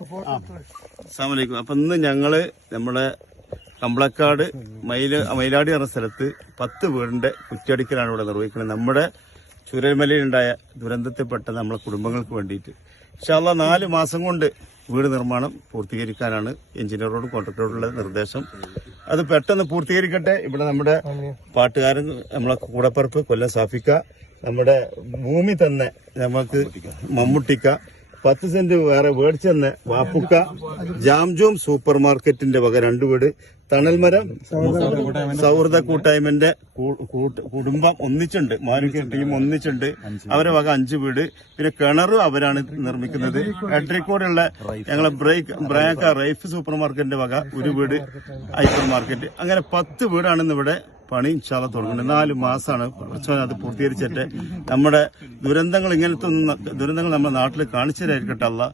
അസ്സലാമു അലൈക്കും. അപ്പൊ ഇന്ന് ഞങ്ങള് നമ്മുടെ കമ്പളക്കാട് മയിലാടി എന്ന സ്ഥലത്ത് 10 വീടിന്റെ കുറ്റിയടിക്കലാണ് ഇവിടെ നിർവഹിക്കുന്നത്. നമ്മുടെ ചുരൽമലയിലുണ്ടായ ദുരന്തത്തിൽപ്പെട്ട നമ്മളെ കുടുംബങ്ങൾക്ക് വേണ്ടിയിട്ട് ഇൻഷാ അല്ലാഹ് 4 മാസം കൊണ്ട് വീട് നിർമ്മാണം പൂർത്തീകരിക്കാനാണ് എഞ്ചിനീയറോട് കോൺട്രാക്ടറോടുള്ള നിർദ്ദേശം. അത് പെട്ടെന്ന് പൂർത്തീകരിക്കട്ടെ. ഇവിടെ നമ്മുടെ പാട്ടുകാരൻ, നമ്മളെ കൂടപ്പറപ്പ് കൊല്ലം സാഫിക്ക, നമ്മുടെ ഭൂമി തന്നെ നമുക്ക് മമ്മൂട്ടിക്ക, 10 സെന്റ് വേറെ മേടിച്ചെന്ന് വാപ്പുക്ക, ജാംജോം സൂപ്പർ മാർക്കറ്റിന്റെ വക 2 വീട്, തണൽമരം സൗഹൃദ കൂട്ടായ്മന്റെ കുടുംബം ഒന്നിച്ചുണ്ട്, മാനുക്ക ടീം ഒന്നിച്ചുണ്ട്, അവരെ വക 5 വീട്, പിന്നെ കിണറും അവരാണ് നിർമ്മിക്കുന്നത്. എട്രിക്കോടുള്ള ഞങ്ങളെ ബ്രേക്ക റൈഫ് സൂപ്പർ മാർക്കറ്റിന്റെ വക 1 വീട്, ഹൈപ്പർ മാർക്കറ്റ്, അങ്ങനെ 10 വീടാണ് ഇന്നിവിടെ പണി ഇൻഷാ അല്ലാഹ് തുടങ്ങുന്നത്. 4 മാസമാണ് അത് പൂർത്തീകരിച്ചിട്ട് നമ്മുടെ ദുരന്തങ്ങൾ, ഇങ്ങനത്തെ ദുരന്തങ്ങൾ നമ്മുടെ നാട്ടിൽ കാണിച്ചതായിരിക്കട്ടെ അല്ലാഹ്.